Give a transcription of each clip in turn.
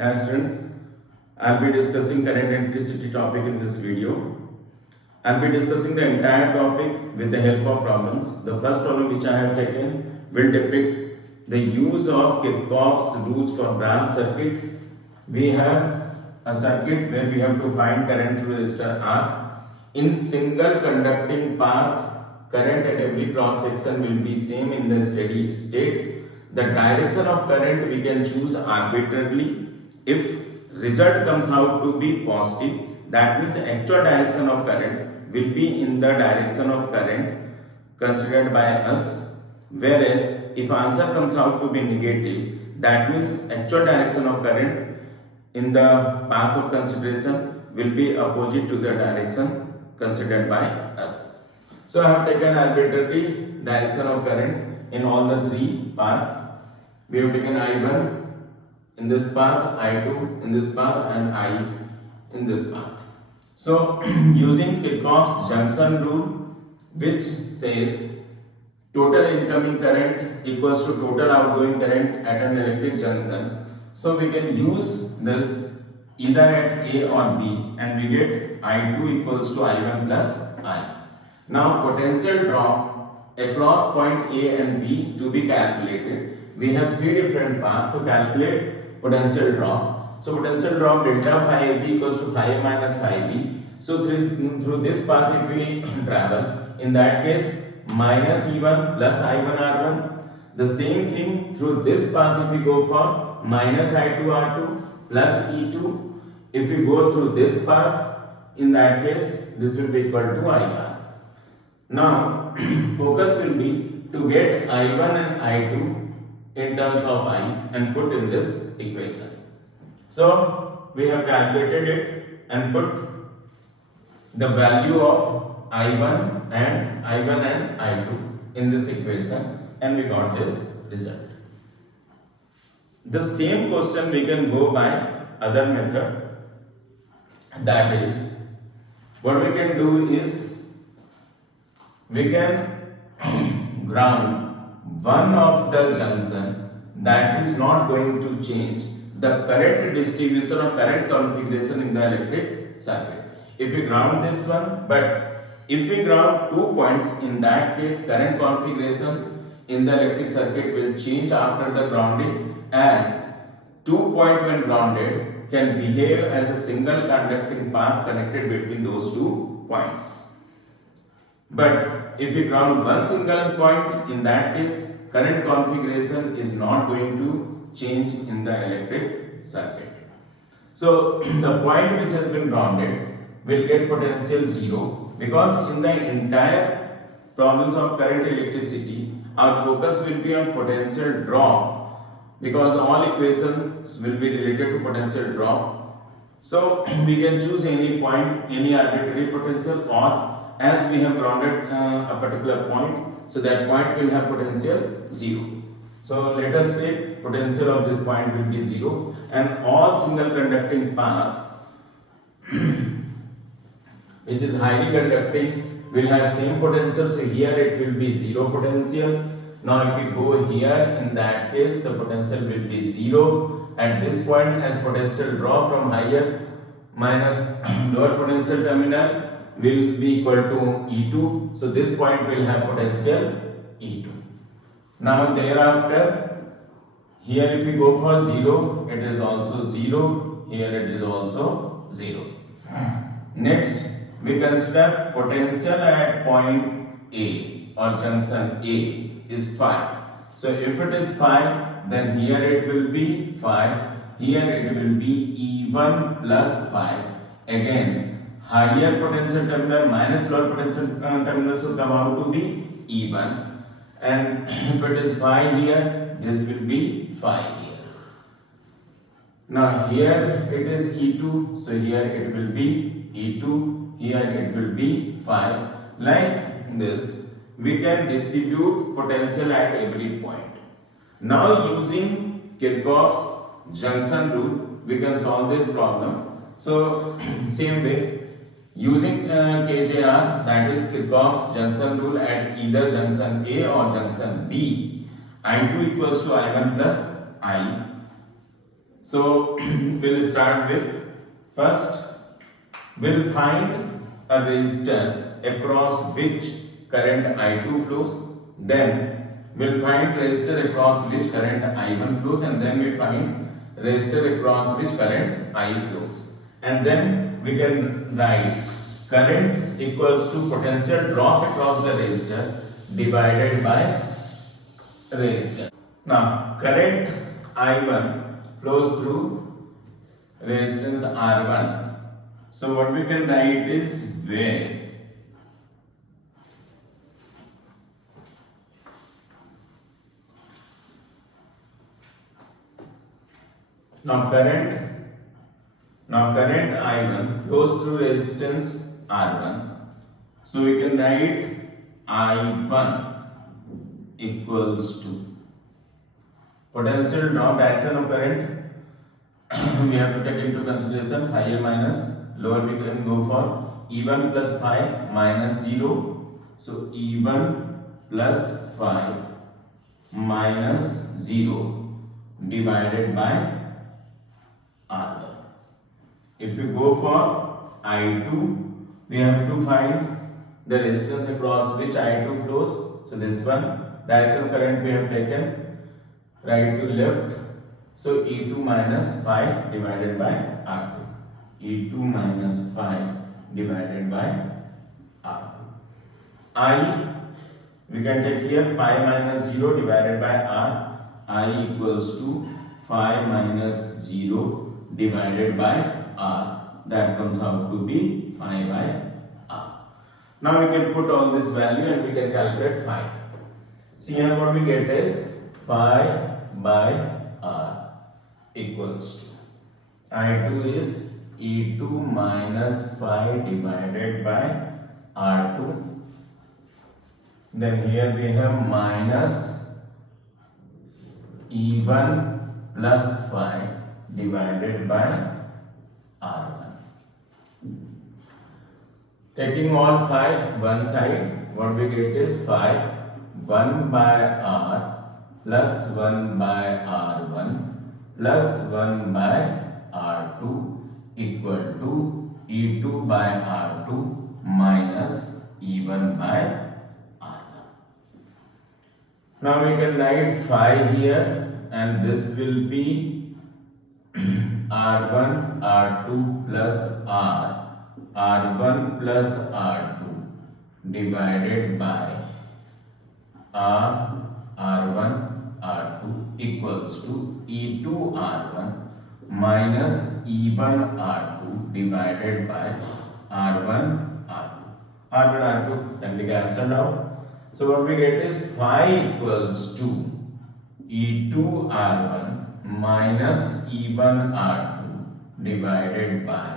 Hi students, I'll be discussing current electricity topic in this video. I'll be discussing the entire topic with the help of problems. The first problem which I have taken will depict the use of Kirchhoff's rules for branch circuit. We have a circuit where we have to find current through resistor R. In single conducting path, current at every cross section will be same in the steady state. The direction of current we can choose arbitrarily. If result comes out to be positive, that means actual direction of current will be in the direction of current considered by us, whereas if answer comes out to be negative, that means actual direction of current in the path of consideration will be opposite to the direction considered by us. So I have taken arbitrary direction of current in all the three paths. We have taken I1 in this path, I2 in this path, and I in this path. So using Kirchhoff's junction rule, which says total incoming current equals to total outgoing current at an electric junction, so we can use this either at A or B, and we get I2 equals to I1 plus I. Now potential drop across point A and B to be calculated. We have three different paths to calculate potential drop. So potential drop delta phi AB equals to phi A minus phi B. So through this path if we travel, in that case minus E1 plus I1 R1. The same thing through this path if we go for minus I2 R2 plus E2. If we go through this path, in that case this will be equal to IR. Now focus will be to get I1 and I2 in terms of I and put in this equation. So we have calculated it and put the value of I1 and I2 in this equation, and we got this result. The same question we can go by other method, that is what we can do is we can ground one of the junction that is not going to change the current distribution or current configuration in the electric circuit. If we ground this one, but if we ground 2 points, in that case current configuration in the electric circuit will change after the grounding, as 2 point when grounded can behave as a single conducting path connected between those 2 points. But if we ground one single point, in that case current configuration is not going to change in the electric circuit. So the point which has been grounded will get potential 0, because in the entire problems of current electricity our focus will be on potential drop, because all equations will be related to potential drop. So we can choose any point, any arbitrary potential, or as we have grounded a particular point, so that point will have potential 0. So let us take potential of this point will be 0, and all single conducting path which is highly conducting will have same potential. So here it will be 0 potential. Now if we go here, in that case the potential will be 0 at this point, as potential drop from higher minus lower potential terminal will be equal to E2. So this point will have potential E2. Now thereafter, here if we go for 0, it is also 0. Here it is also 0. Next, we consider potential at point A or junction A is phi. So if it is phi, then here it will be phi. Here it will be E1 plus phi. Again, higher potential terminal minus lower potential terminal should come out to be E1. And if it is phi here, this will be phi here. Now here it is E2, so here it will be E2. Here it will be phi. Like this, we can distribute potential at every point. Now using Kirchhoff's junction rule, we can solve this problem. So same way, using KJR, that is Kirchhoff's junction rule, at either junction A or junction B, I2 equals to I1 plus I. So we'll start with first we'll find a resistor across which current I2 flows. Then we'll find resistor across which current I1 flows, and then we find resistor across which current I flows. And then we can write current equals to potential drop across the resistor divided by resistor. Now current I1 flows through resistance R1. So what we can write is where now current I1 flows through resistance R1. So we can write I1 equals to potential drop, direction of current we have to take into consideration higher minus lower. We can go for E1 plus 5 minus 0. So E1 plus 5 minus 0 divided by R1. If we go for I2, we have to find the resistance across which I2 flows. So this one, direction current we have taken right to left. So E2 minus 5 divided by R2. E2 minus 5 divided by R2. I, we can take here 5 minus 0 divided by R. I equals to 5 minus 0 divided by R. That comes out to be 5 by R. Now we can put all this value and we can calculate 5. See here what we get is 5 by R equals to I2 is E2 minus 5 divided by R2. Then here we have minus E1 plus 5 divided by R1. Taking all 5 one side, what we get is 5 1 by R plus 1 by R1 plus 1 by R2 equal to E2 by R2 minus E1 by R1. Now we can write 5 here, and this will be R1 R2 plus R1 plus R2 divided by R1 R2 equals to E2 R1 minus E1 R2 divided by R1 R2. R1 R2 can be cancelled out. So what we get is 5 equals to E2 R1 minus E1 R2 divided by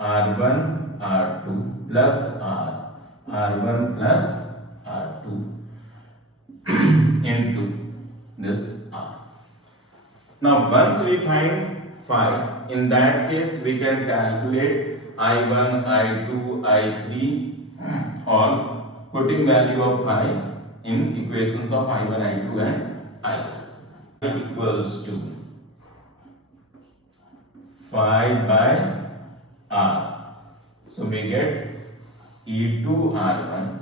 R1 R2 plus R1 plus R2 into this R. Now once we find 5, in that case we can calculate I1, I2, I3 or putting value of 5 in equations of I1, I2 and I equals to 5 by R. So we get E2 R1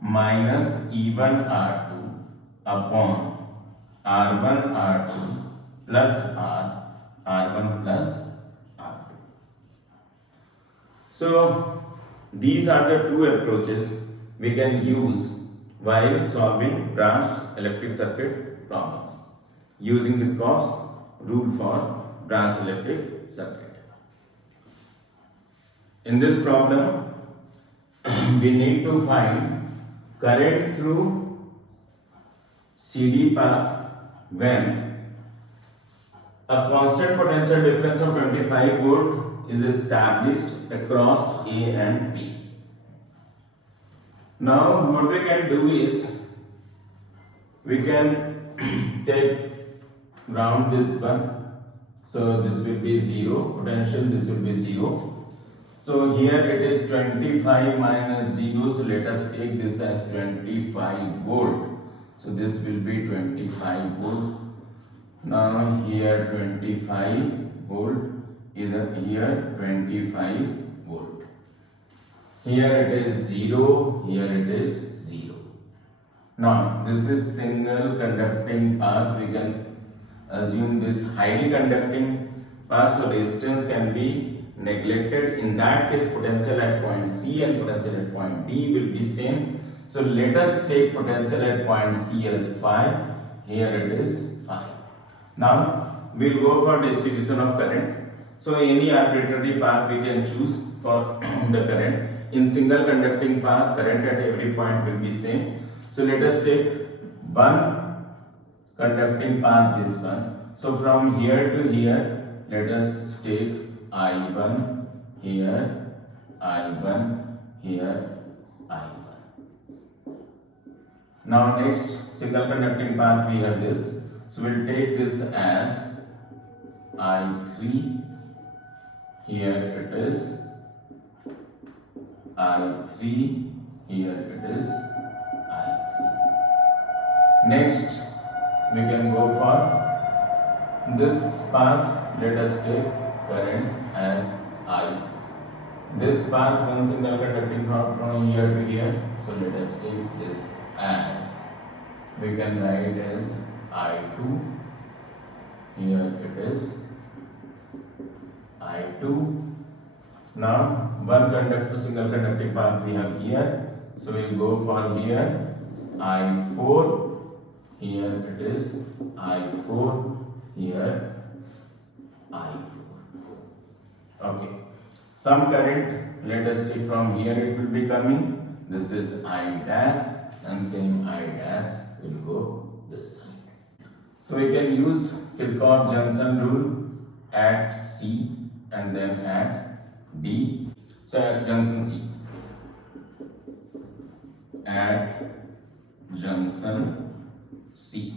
minus E1 R2 upon R1 R2 plus R1 plus R2. So these are the two approaches we can use while solving branched electric circuit problems using the Kirchhoff's rule for branched electric circuit. In this problem, we need to find current through CD path when a constant potential difference of 25 volt is established across A and B. Now what we can do is we can take round this one. So this will be 0 potential, this will be 0. So here it is 25 minus 0, so let us take this as 25 volt. So this will be 25 volt. Now here 25 volt, either here 25 volt. Here it is 0, here it is 0. Now this is single conducting path. We can assume this highly conducting path, so resistance can be neglected. In that case, potential at point C and potential at point D will be same. So let us take potential at point C as 5. Here it is 5. Now we will go for distribution of current. So any arbitrary path we can choose for the current. In single conducting path, current at every point will be same. So let us take one conducting path, this one. So from here to here, let us take I1 here, I1 here, I1. Now next single conducting path we have this. So we'll take this as I3. Here it is I3. Here it is I3. Next we can go for this path. Let us take current as I. This path, one single conducting path from here to here. So let us take this as, we can write as I2. Here it is I2. Now one single conducting path we have here. So we'll go for here I4. Here it is I4. Here I4. Okay. Some current, let us take from here, it will be coming. This is I dash, and same I dash will go this side. So we can use Kirchhoff junction rule at C and then at D. So at junction C. At junction C.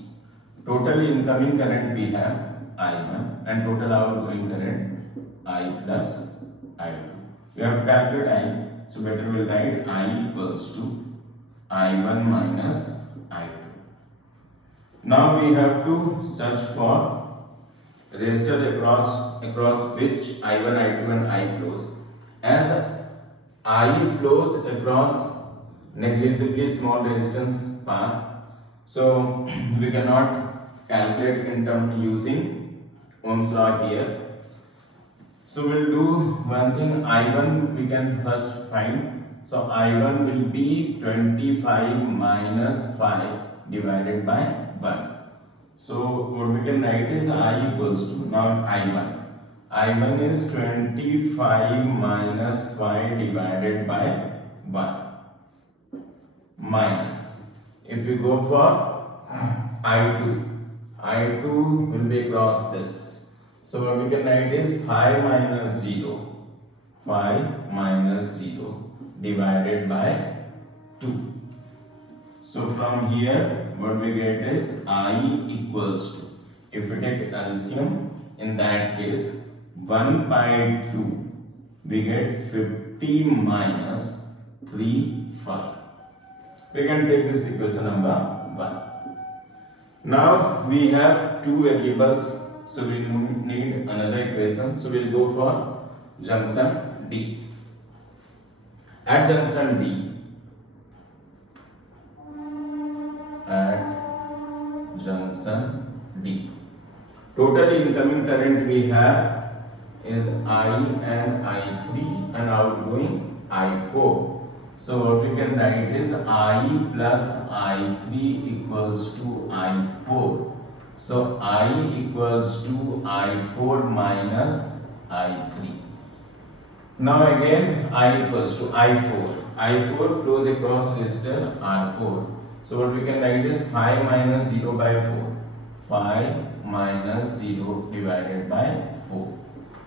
Total incoming current we have I1 and total outgoing current I plus I2. We have to calculate I. So better we'll write I equals to I1 minus I2. Now we have to search for resistor across which I1, I2 and I flows. As I flows across negligibly small resistance path, so we cannot calculate in terms using Ohm's law here. So we'll do one thing. I1 we can first find. So I1 will be 25 minus 5 divided by 1. So what we can write is I equals to, now I1. I1 is 25 minus 5 divided by 1 minus. If we go for I2, I2 will be across this. So what we can write is 5 minus 0. 5 minus 0 divided by 2. So from here what we get is I equals to, if we take LCM, in that case 1 by 2, we get 50 minus 3, 5. We can take this equation number 1. Now we have two variables, so we need another equation. So we'll go for junction D. At junction D, total incoming current we have is I and I3 and outgoing I4. So what we can write is I plus I3 equals to I4. So I equals to I4 minus I3. Now again I equals to I4. I4 flows across resistor R4. So what we can write is 5 minus 0 by 4. 5 minus 0 divided by 4.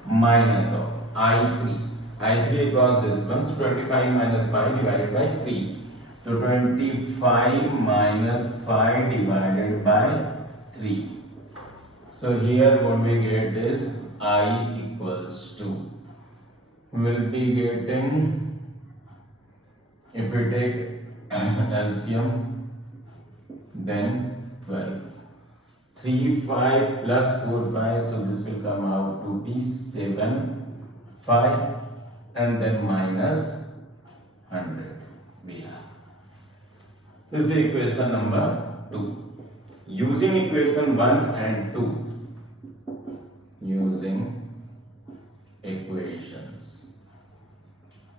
Minus of I3. I3 across this one, so 25 minus 5 divided by 3. So 25 minus 5 divided by 3. So here what we get is I equals to, we will be getting, if we take LCM, then 12. 3 5 plus 4 5, so this will come out to be 7 5 and then minus 100 we have. This is the equation number 2. Using equation 1 and 2, using equations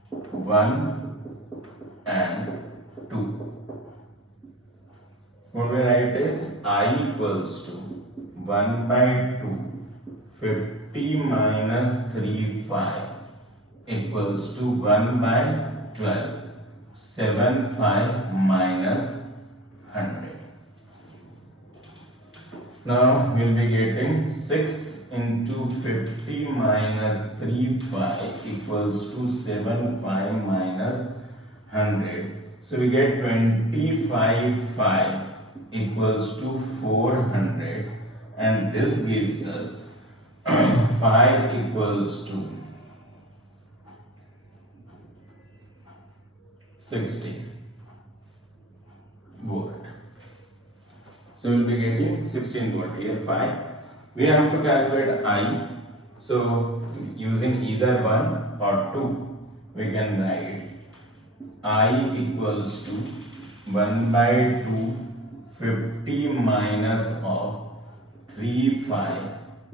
1 and 2, what we write is I equals to 1 by 2 50 minus 3 5 equals to 1 by 12 7 5 minus 100. Now we will be getting 6 into 50 minus 3 5 equals to 7 5 minus 100. So we get 25 5 equals to 400, and this gives us 5 equals to 60 volt. So we will be getting 16 volt here. 5. We have to calculate I. So using either 1 or 2, we can write I equals to 1 by 2 50 minus of 3 5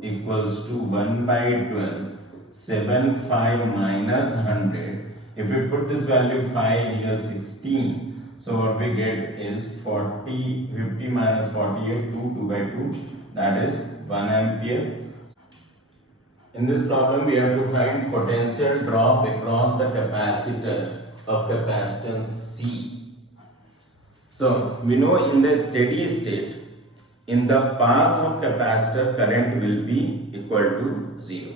equals to 1 by 12 7 5 minus 100. If we put this value 5 here 16, so what we get is 50 minus 48 2 by 2, that is 1 ampere. In this problem we have to find potential drop across the capacitor of capacitance C. So we know in the steady state, in the path of capacitor, current will be equal to 0.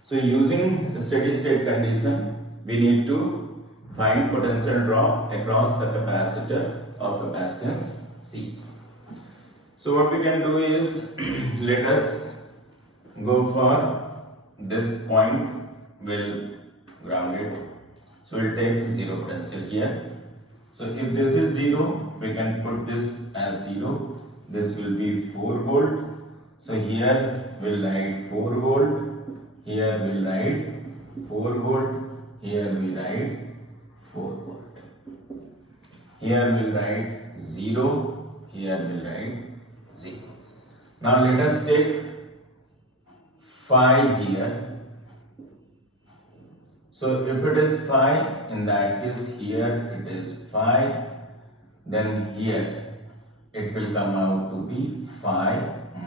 So using steady state condition, we need to find potential drop across the capacitor of capacitance C. So what we can do is, let us go for this point, we'll ground it. So we'll take 0 potential here. So if this is 0, we can put this as 0. This will be 4 volt. So here we'll write 4 volt. Here we'll write 4 volt. Here we write 4 volt. Here we'll write 0. Here we'll write 0. Now let us take 5 here. So if it is 5, in that case here it is 5, then here it will come out to be 5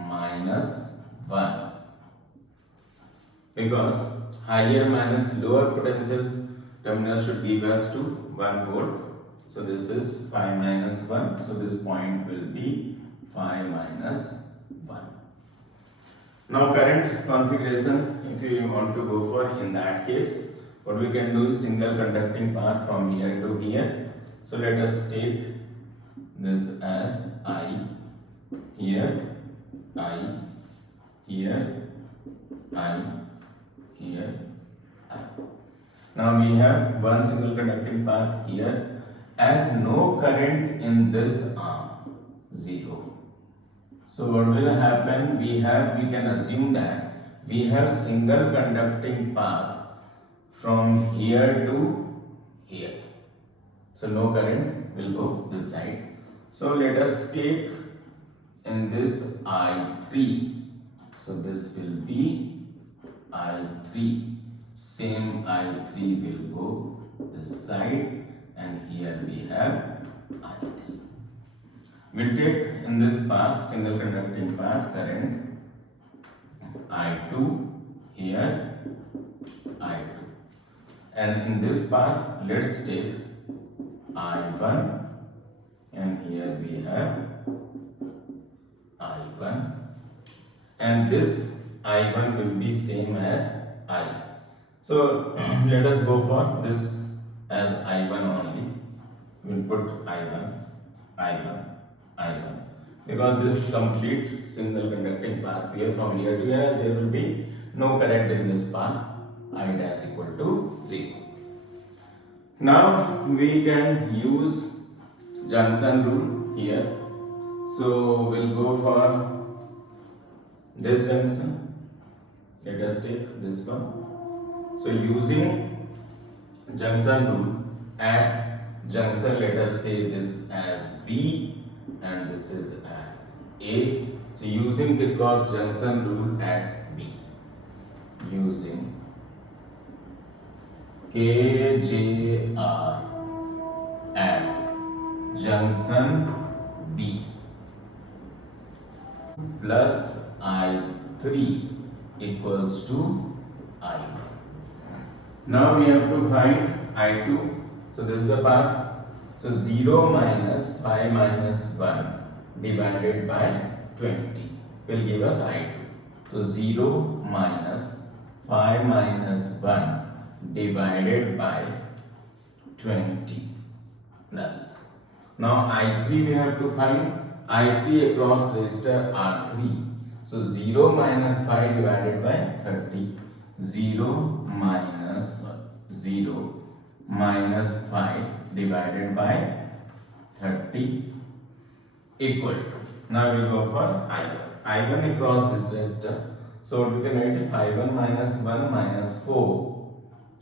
minus 1, because higher minus lower potential terminal should give us to 1 volt. So this is 5 minus 1, so this point will be 5 minus 1. Now current configuration, if you want to go for, in that case, what we can do is single conducting path from here to here. So let us take this as I, here, I, here, I, here, I. Now we have one single conducting path here. As no current in this arm, 0. So what will happen? We can assume that we have single conducting path from here to here. So no current will go this side. So let us take in this I3. So this will be I3. Same I3 will go this side, and here we have I3. We'll take in this path, single conducting path, current I2, here I2. And in this path, let's take I1, and here we have I1, and this I1 will be same as I. So let us go for this as I1 only. We'll put I1, I1, I1, because this complete single conducting path here from here to here, there will be no current in this path. I dash equal to 0. Now we can use Johnson rule here. So we'll go for this junction. Let us take this one. So using junction rule at junction, let us say this as B and this is as A. So using Kirchhoff's junction rule at B, using KJR at junction B plus I3 equals to I1. Now we have to find I2. So this is the path. So 0 minus 5 minus 1 divided by 20 will give us I2. So 0 minus 5 minus 1 divided by 20 plus. Now I3 we have to find. I3 across resistor R3. So 0 minus 5 divided by 30. 0 minus 5 divided by 30 equal to. Now we go for I1. I1 across this resistor. So we can write 5 minus 1 minus 4.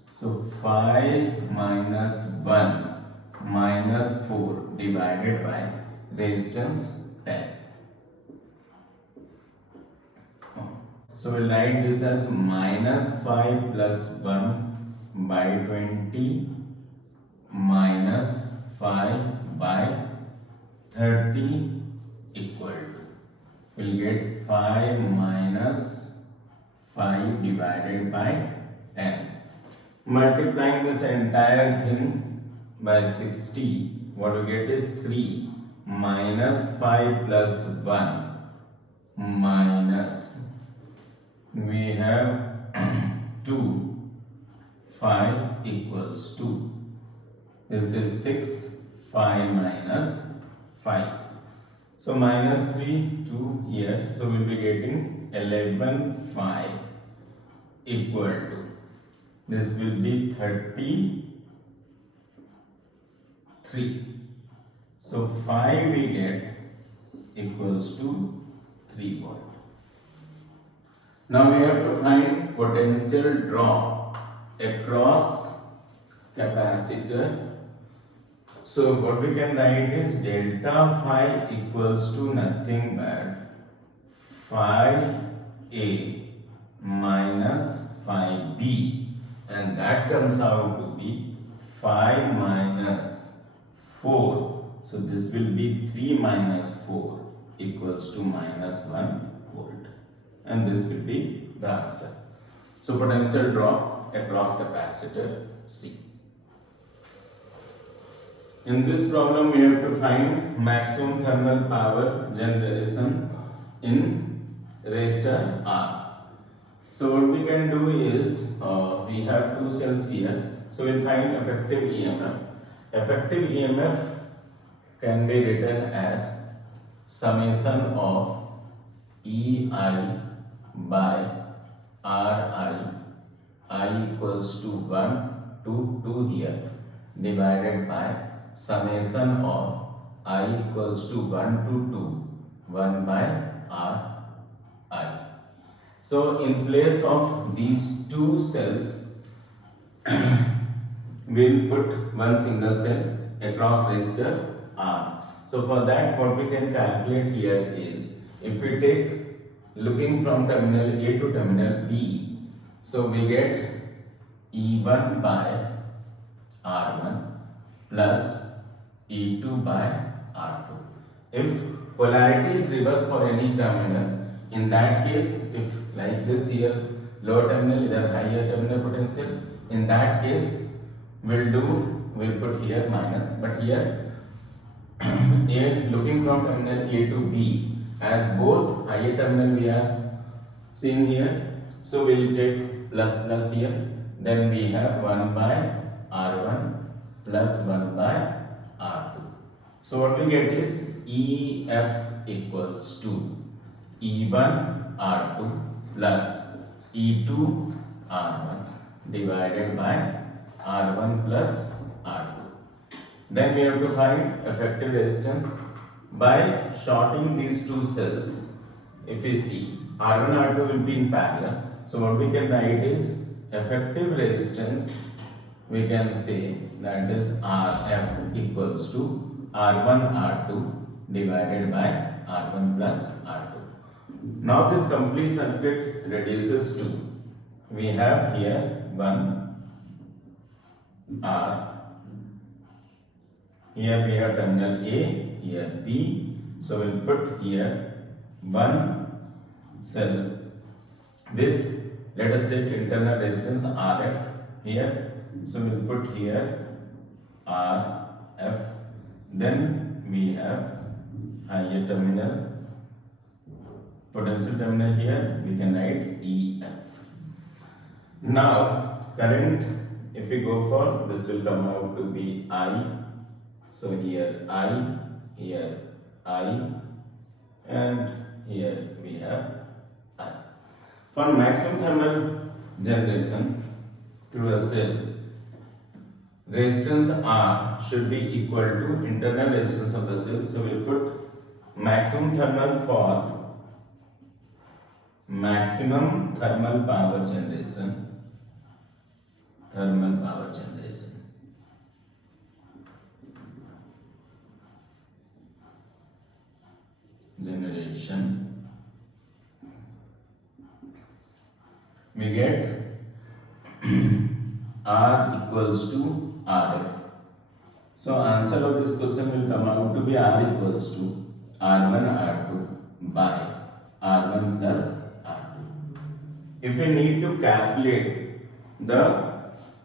So 5 minus 1 minus 4 divided by resistance 10. So we'll write this as minus 5 plus 1 by 20 minus 5 by 30 equal to. We'll get 5 minus 5 divided by 10. Multiplying this entire thing by 60, what we get is 3 minus 5 plus 1 minus, we have 2, 5 equals 2. This is 6, 5 minus 5. So minus 3, 2 here. So we'll be getting 11, 5 equal to. This will be 33. So 5 we get equals to 3 volt. Now we have to find potential drop across capacitor. So what we can write is delta phi equals to nothing but phi A minus phi B, and that comes out to be 5 minus 4. So this will be 3 minus 4 equals to minus 1 volt, and this will be the answer. So potential drop across capacitor C. In this problem we have to find maximum thermal power generation in resistor R. So what we can do is we have two cells here. So we'll find effective EMF. Effective EMF can be written as summation of EI by RI, I equals to 1 to 2 here, divided by summation of I equals to 1 to 2, 1 by RI. So in place of these two cells, we'll put one single cell across resistor R. So for that, what we can calculate here is, if we take looking from terminal A to terminal B, so we get E1 by R1 plus E2 by R2. If polarity is reversed for any terminal, in that case, if like this here, lower terminal, either higher terminal potential, in that case, we'll put here minus, but here looking from terminal A to B, as both higher terminal we are seeing here, so we'll take plus plus here, then we have 1 by R1 plus 1 by R2. So what we get is EF equals to E1 R2 plus E2 R1 divided by R1 plus R2. Then we have to find effective resistance by shorting these two cells. If we see, R1 R2 will be in parallel. So what we can write is effective resistance. We can say that is Rf equals to R1 R2 divided by R1 plus R2. Now this complete circuit reduces to, we have here 1 R, here we have terminal A, here B, so we'll put here one cell with, let us take internal resistance Rf here, so we'll put here Rf, then we have higher terminal, potential terminal here, we can write EF. Now current, if we go for, this will come out to be I, so here I, here I, and here we have I. For maximum thermal generation through a cell, resistance R should be equal to internal resistance of the cell. So we will put maximum thermal for maximum thermal power generation. Thermal power generation. We get R equals to Rf. So answer of this question will come out to be R equals to R1 R2 by R1 plus R2. If we need to calculate the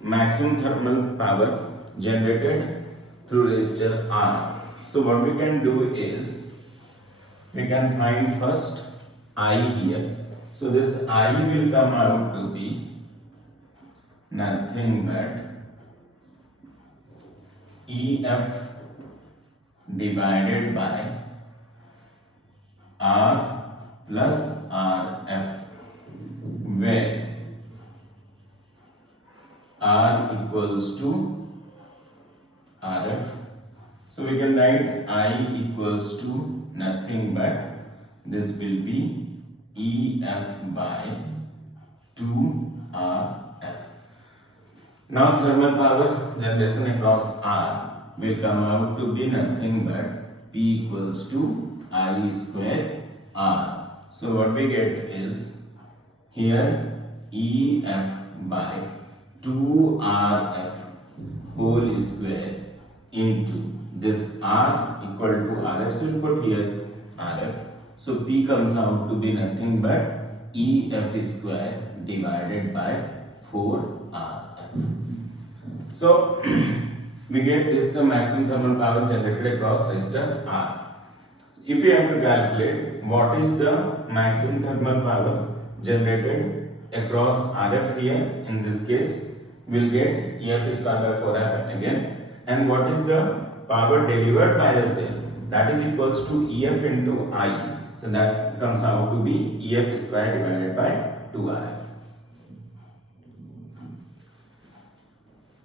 maximum thermal power generated through resistor R, so what we can do is we can find first I here. So this I will come out to be nothing but EF divided by R plus RF, where R equals to RF. So we can write I equals to nothing but, this will be EF by 2RF. Now thermal power generation across R will come out to be nothing but P equals to I square R. So what we get is here EF by 2RF whole square into this R equal to RF. So we put here RF. So P comes out to be nothing but EF square divided by 4RF. So we get this the maximum thermal power generated across resistor R. If we have to calculate what is the maximum thermal power generated across RF here, in this case we'll get EF square by 4RF again, and what is the power delivered by the cell, that is equals to EF into I. So that comes out to be EF square divided by 2RF.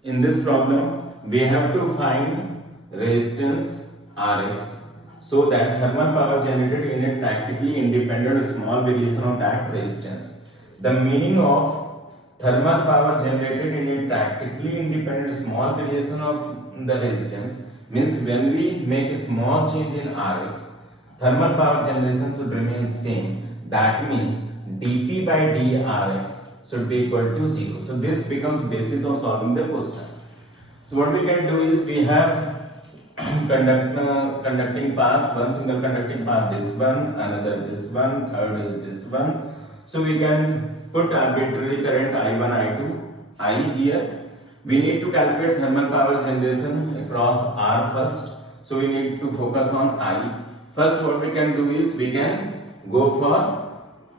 In this problem, we have to find resistance Rx so that thermal power generated in a practically independent small variation of that resistance. The meaning of thermal power generated in a practically independent small variation of the resistance means when we make a small change in Rx, thermal power generation should remain same. That means dP by dRx should be equal to 0. So this becomes basis of solving the question. So what we can do is we have conducting path, one single conducting path, this one, another this one, third is this one. So we can put arbitrary current I1, I2, I here. We need to calculate thermal power generation across R first. So we need to focus on I. First what we can do is we can go for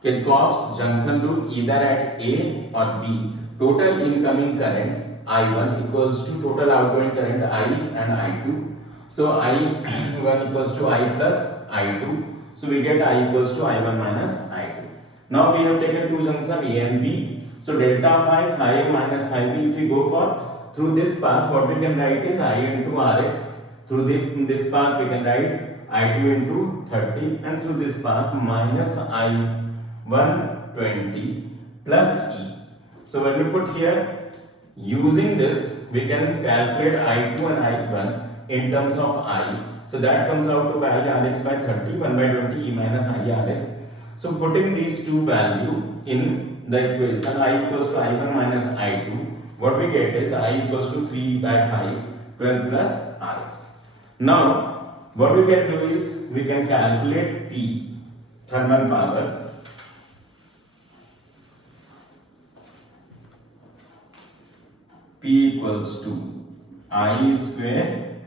Kirchhoff's junction rule either at A or B. Total incoming current I1 equals to total outgoing current I and I2. So I1 equals to I plus I2. So we get I equals to I1 minus I2. Now we have taken two junctions A and B. So delta phi, phi A minus phi B, if we go for through this path, what we can write is I into Rx. Through this path we can write I2 into 30, and through this path minus I1 120 plus E. So when we put here, using this, we can calculate I2 and I1 in terms of I. So that comes out to I Rx by 30, 1 by 20 E minus I Rx. So putting these two value in the equation, I equals to I1 minus I2, what we get is I equals to 3 by 5, 12 plus Rx. Now, what we can do is, we can calculate P, thermal power. P equals to I square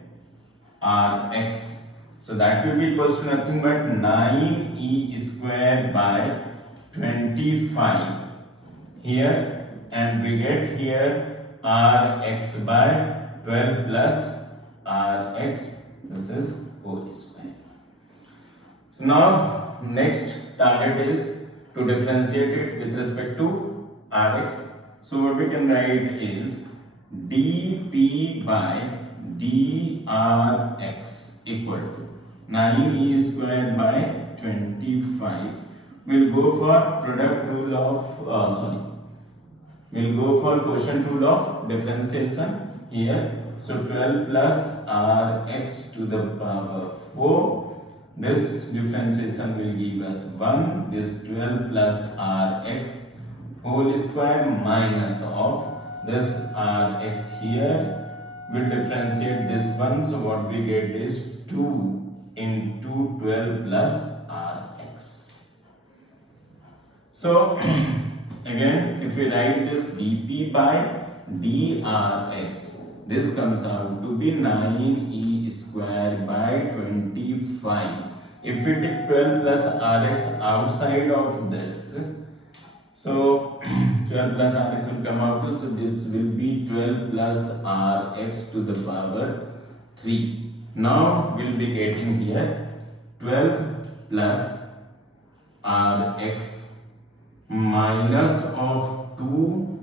Rx. So that will be equals to nothing but 9E square by 25 here, and we get here Rx by 12 plus Rx. This is whole square. So now next target is to differentiate it with respect to Rx. So what we can write is dP by dRx equal to 9E squared by 25. We'll go for product rule of we'll go for quotient rule of differentiation here. So 12 plus Rx to the power 4. This differentiation will give us 1. This 12 plus Rx whole square minus of this Rx here will differentiate this one. So what we get is 2 into 12 plus Rx. So again, if we write this dP by dRx, this comes out to be 9E square by 25. If we take 12 plus Rx outside of this, so 12 plus Rx will come out to, so this will be 12 plus Rx to the power 3. Now we'll be getting here 12 plus Rx minus of 2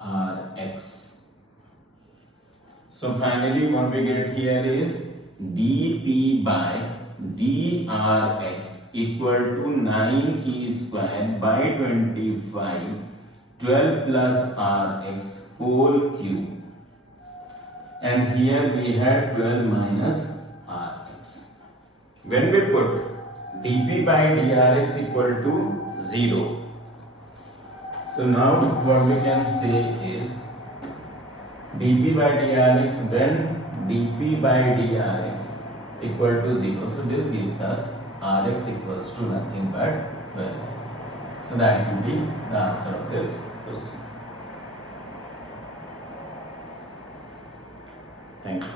Rx. So finally what we get here is dP by dRx equal to 9E square by 25, 12 plus Rx whole cube. And here we had 12 minus Rx. When we put dP by dRx equal to 0, so now what we can say is dP by dRx when dP by dRx equal to 0. So this gives us Rx equals to nothing but 12. So that will be the answer of this question. Thank you.